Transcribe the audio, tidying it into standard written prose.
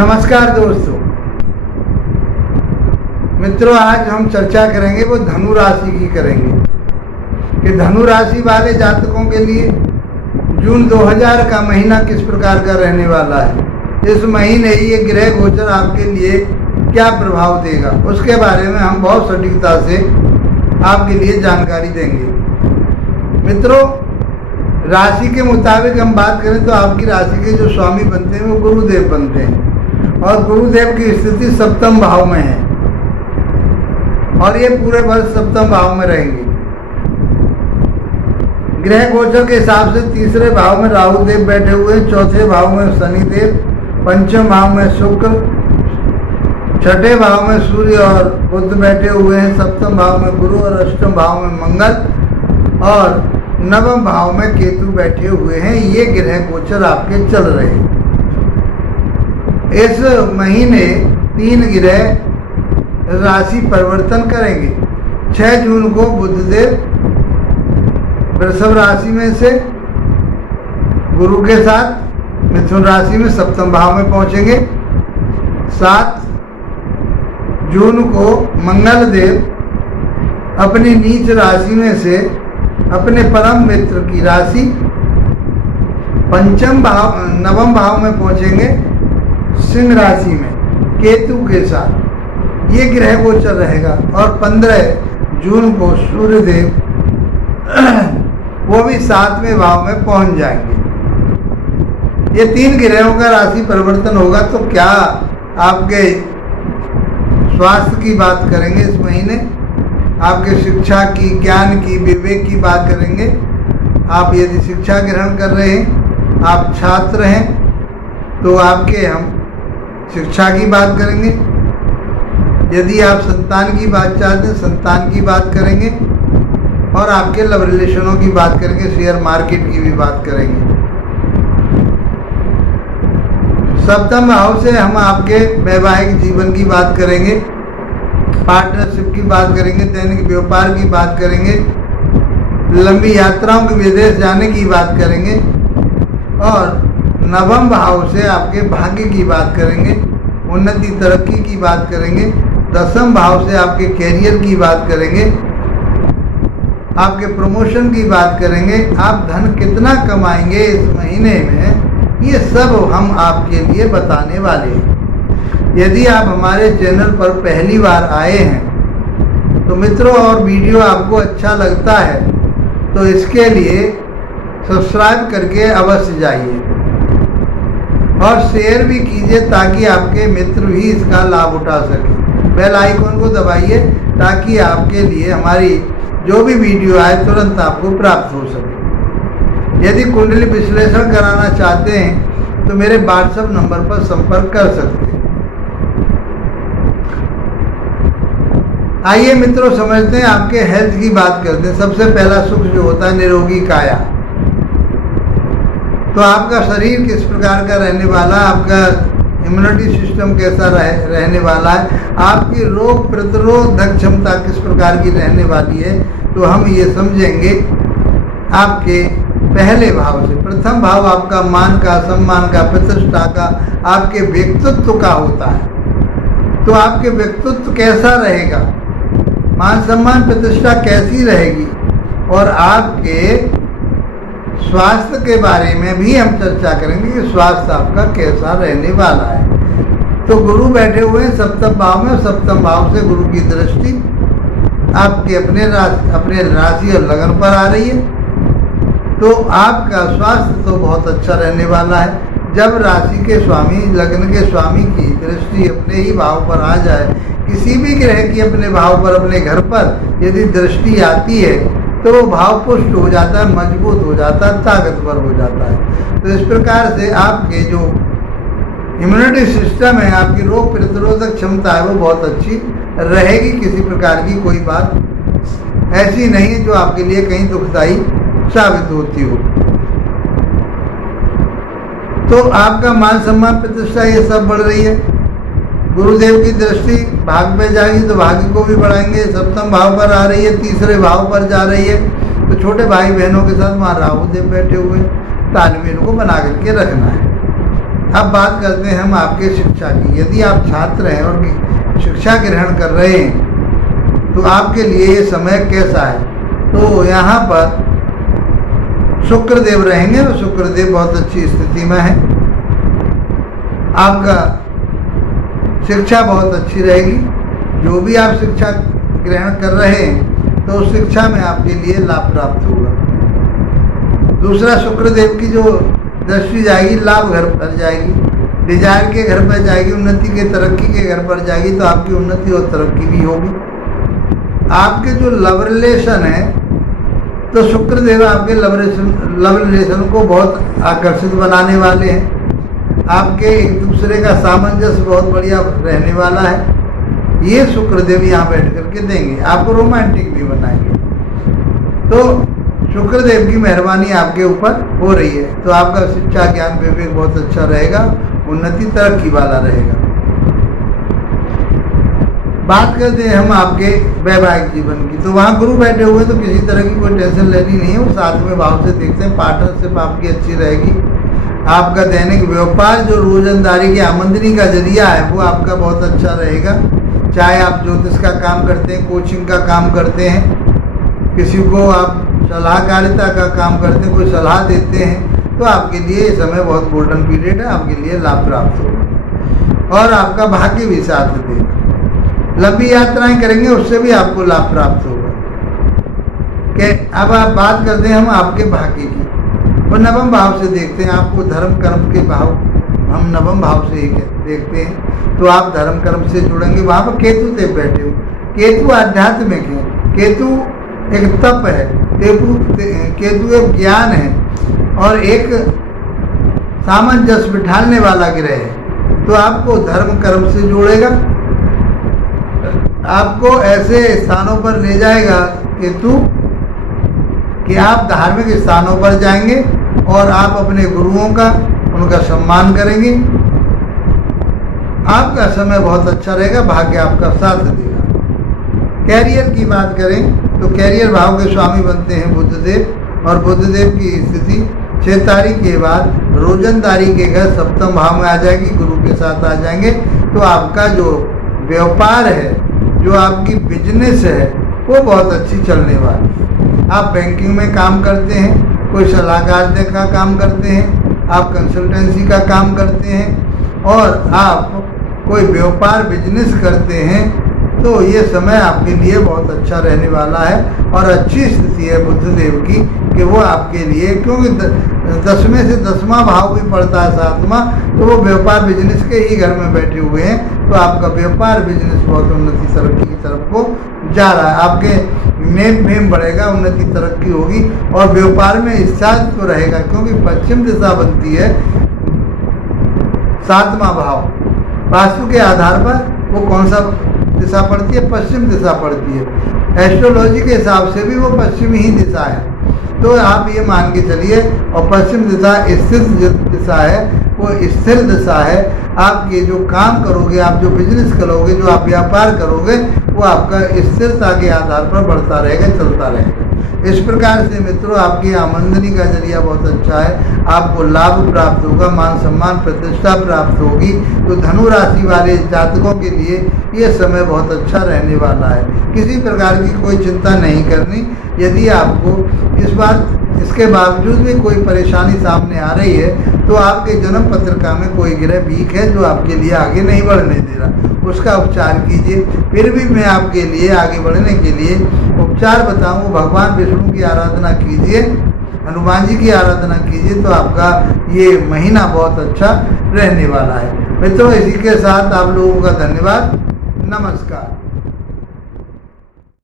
नमस्कार दोस्तों मित्रों, आज हम चर्चा करेंगे वो धनु राशि की करेंगे कि धनु राशि वाले जातकों के लिए जून 2000 का महीना किस प्रकार का रहने वाला है। इस महीने ये ग्रह गोचर आपके लिए क्या प्रभाव देगा, उसके बारे में हम बहुत सटीकता से आपके लिए जानकारी देंगे। मित्रों, राशि के मुताबिक हम बात करें तो आपकी राशि के जो स्वामी बनते हैं वो गुरुदेव बनते हैं और गुरुदेव की स्थिति सप्तम भाव में है और ये पूरे वर्ष सप्तम भाव में रहेंगे। ग्रह गोचर के हिसाब से तीसरे भाव में राहु देव बैठे हुए हैं, चौथे भाव में शनि देव, पंचम भाव में शुक्र, छठे भाव में सूर्य और बुध बैठे हुए हैं, सप्तम भाव में गुरु और अष्टम भाव में मंगल और नवम भाव में केतु बैठे हुए हैं। ये ग्रह गोचर आपके चल रहे हैं। इस महीने 3 ग्रह राशि परिवर्तन करेंगे। 6 जून को बुधदेव वृषभ राशि में से गुरु के साथ मिथुन राशि में सप्तम भाव में पहुंचेंगे। 7 जून को मंगल देव अपनी नीच राशि में से अपने परम मित्र की राशि नवम भाव में पहुंचेंगे सिंह राशि में केतु के साथ। ये ग्रह गोचर रहेगा और 15 जून को सूर्य देव वो भी 7वें भाव में पहुंच जाएंगे। ये 3 ग्रहों का राशि परिवर्तन होगा तो क्या आपके स्वास्थ्य की बात करेंगे इस महीने, आपके शिक्षा की, ज्ञान की, विवेक की बात करेंगे। आप यदि शिक्षा ग्रहण कर रहे हैं, आप छात्र हैं तो आपके हम शिक्षा की बात करेंगे। यदि आप संतान की बात चाहते हैं, संतान की बात करेंगे और आपके लव रिलेशनों की बात करेंगे, शेयर मार्केट की भी बात करेंगे। सप्तम भाव से हम आपके वैवाहिक जीवन की बात करेंगे, पार्टनरशिप की बात करेंगे, दैनिक व्यापार की बात करेंगे, लंबी यात्राओं के विदेश जाने की बात करेंगे और नवम भाव से आपके भाग्य की बात करेंगे, उन्नति तरक्की की बात करेंगे। 10वें भाव से आपके कैरियर की बात करेंगे, आपके प्रमोशन की बात करेंगे, आप धन कितना कमाएंगे इस महीने में, ये सब हम आपके लिए बताने वाले हैं। यदि आप हमारे चैनल पर पहली बार आए हैं तो मित्रों और वीडियो आपको अच्छा लगता है तो इसके लिए सब्सक्राइब करके अवश्य जाइए और शेयर भी कीजिए ताकि आपके मित्र भी इसका लाभ उठा सकें। बेल आइकन को दबाइए ताकि आपके लिए हमारी जो भी वीडियो आए तुरंत आपको प्राप्त हो सके। यदि कुंडली विश्लेषण कराना चाहते हैं तो मेरे व्हाट्सएप नंबर पर संपर्क कर सकते हैं। आइए मित्रों, समझते हैं, आपके हेल्थ की बात करते हैं। सबसे पहला सुख जो होता है निरोगी काया। तो आपका शरीर किस प्रकार का रहने वाला, आपका इम्यूनिटी सिस्टम कैसा रहने वाला है, आपकी रोग प्रतिरोधक क्षमता किस प्रकार की रहने वाली है, तो हम ये समझेंगे आपके पहले भाव से। प्रथम भाव आपका मान का, सम्मान का, प्रतिष्ठा का, आपके व्यक्तित्व का होता है। तो आपके व्यक्तित्व कैसा रहेगा, मान सम्मान प्रतिष्ठा कैसी रहेगी और आपके स्वास्थ्य के बारे में भी हम चर्चा करेंगे कि स्वास्थ्य आपका कैसा रहने वाला है। तो गुरु बैठे हुए हैं सप्तम भाव में, सप्तम भाव से गुरु की दृष्टि आपके अपने राशि और लगन पर आ रही है तो आपका स्वास्थ्य तो बहुत अच्छा रहने वाला है। जब राशि के स्वामी, लग्न के स्वामी की दृष्टि अपने ही भाव पर आ जाए, किसी भी ग्रह की अपने भाव पर, अपने घर पर यदि दृष्टि आती है तो वो भाव पुष्ट हो जाता है, मजबूत हो जाता है, ताकतवर हो जाता है। तो इस प्रकार से आपके जो इम्यूनिटी सिस्टम है, आपकी रोग प्रतिरोधक क्षमता है वो बहुत अच्छी रहेगी। किसी प्रकार की कोई बात ऐसी नहीं है जो आपके लिए कहीं दुखदायी साबित होती हो। तो आपका मान सम्मान प्रतिष्ठा ये सब बढ़ रही है। गुरुदेव की दृष्टि भाग्य पे जाएगी तो भाग्य को भी बढ़ाएंगे। सप्तम भाव पर आ रही है, तीसरे भाव पर जा रही है तो छोटे भाई बहनों के साथ वहाँ राहु देव बैठे हुए, तालमेल को बना करके रखना है। अब बात करते हैं हम आपके शिक्षा की। यदि आप छात्र हैं और शिक्षा ग्रहण कर रहे हैं तो आपके लिए ये समय कैसा है? तो यहाँ पर शुक्रदेव रहेंगे तो शुक्रदेव बहुत अच्छी स्थिति में है। आपका शिक्षा बहुत अच्छी रहेगी। जो भी आप शिक्षा ग्रहण कर रहे हैं तो उस शिक्षा में आपके लिए लाभ प्राप्त होगा। दूसरा, शुक्रदेव की जो दृष्टि जाएगी लाभ घर पर जाएगी, डिजायर के घर पर जाएगी, उन्नति के तरक्की के घर पर जाएगी, तो आपकी उन्नति और तरक्की भी होगी। आपके जो लव रिलेशन है तो शुक्रदेव आपके लव रिलेशन को बहुत आकर्षित बनाने वाले हैं। आपके एक दूसरे का सामंजस्य बहुत बढ़िया रहने वाला है। ये शुक्रदेव यहाँ बैठ करके देंगे, आपको रोमांटिक भी बनाएंगे। तो शुक्रदेव की मेहरबानी आपके ऊपर हो रही है, तो आपका शिक्षा ज्ञान विवेक बहुत अच्छा रहेगा, उन्नति तरक्की वाला रहेगा। बात करते हैं हम आपके वैवाहिक जीवन की। तो वहाँ गुरु बैठे हुए तो किसी तरह की कोई टेंशन लेनी नहीं है, वो सातवें भाव से देखते हैं। पार्टनरशिप आपकी अच्छी रहेगी। आपका दैनिक व्यापार जो रोजंदारी की आमदनी का जरिया है वो आपका बहुत अच्छा रहेगा। चाहे आप ज्योतिष का काम करते हैं, कोचिंग का काम करते हैं, किसी को आप सलाहकारिता का काम करते हैं, कोई सलाह देते हैं, तो आपके लिए ये समय बहुत गोल्डन पीरियड है, आपके लिए लाभ प्राप्त होगा और आपका भाग्य भी साथ देगा। लंबी यात्राएं करेंगे उससे भी आपको लाभ प्राप्त होगा। कि अब आप बात करते हैं हम आपके भाग्य की, वो नवम भाव से देखते हैं। आपको धर्म कर्म के भाव हम नवम भाव से ही देखते हैं, तो आप धर्म कर्म से जुड़ेंगे। वहाँ पर केतु देव बैठे हो। केतु आध्यात्मिक है, केतु एक तप है, केतु एक ज्ञान है और एक सामंजस्य बिठाने वाला ग्रह है। तो आपको धर्म कर्म से जोड़ेगा, आपको ऐसे स्थानों पर ले जाएगा केतु कि आप धार्मिक स्थानों पर जाएंगे और आप अपने गुरुओं का उनका सम्मान करेंगे। आपका समय बहुत अच्छा रहेगा, भाग्य आपका साथ देगा। कैरियर की बात करें तो कैरियर भाव के स्वामी बनते हैं बुधदेव, और बुधदेव की स्थिति 6 तारीख के बाद रोजंदारी के घर सप्तम भाव में आ जाएगी, गुरु के साथ आ जाएंगे। तो आपका जो व्यापार है, जो आपकी बिजनेस है, वो बहुत अच्छी चलने वाली। आप बैंकिंग में काम करते हैं, कोई सलाहकार का काम करते हैं, आप कंसल्टेंसी का काम करते हैं और आप कोई व्यापार बिजनेस करते हैं, तो ये समय आपके लिए बहुत अच्छा रहने वाला है और अच्छी स्थिति है बुधदेव की कि वो आपके लिए, क्योंकि 10वें से 10वां भाव भी पड़ता है 7वां, तो वो व्यापार बिजनेस के ही घर में बैठे हुए हैं। तो आपका व्यापार बिजनेस बहुत उन्नति तरक्की की तरफ को जा रहा है। आपके नेम फेम बढ़ेगा, उन्नति तरक्की होगी और व्यापार में स्थायित्व रहेगा, क्योंकि पश्चिम दिशा बनती है 7वां भाव। वास्तु के आधार पर वो कौन सा दिशा पड़ती है? पश्चिम दिशा पड़ती है। एस्ट्रोलॉजी के हिसाब से भी वो पश्चिमी ही दिशा है। तो आप ये मान के चलिए, और पश्चिम दिशा स्थिर दिशा है, वो स्थिर दिशा है। आपके जो काम करोगे, आप जो बिजनेस करोगे, जो आप व्यापार करोगे, वो आपका स्थिरता के आधार पर बढ़ता रहेगा, चलता रहेगा। इस प्रकार से मित्रों, आपकी आमदनी का जरिया बहुत अच्छा है। आपको लाभ प्राप्त होगा, मान सम्मान प्रतिष्ठा प्राप्त होगी। तो धनु राशि वाले जातकों के लिए ये समय बहुत अच्छा रहने वाला है। किसी प्रकार की कोई चिंता नहीं करनी। यदि आपको इसके बावजूद भी कोई परेशानी सामने आ रही है, तो आपके जन्म पत्रिका में कोई ग्रह वीक है जो आपके लिए आगे नहीं बढ़ने दे रहा, उसका उपचार कीजिए। फिर भी मैं आपके लिए आगे बढ़ने के लिए उपचार बताऊँ, भगवान विष्णु की आराधना कीजिए, हनुमान जी की आराधना कीजिए, तो आपका ये महीना बहुत अच्छा रहने वाला है। मित्रों, इसी के साथ आप लोगों का धन्यवाद। नमस्कार।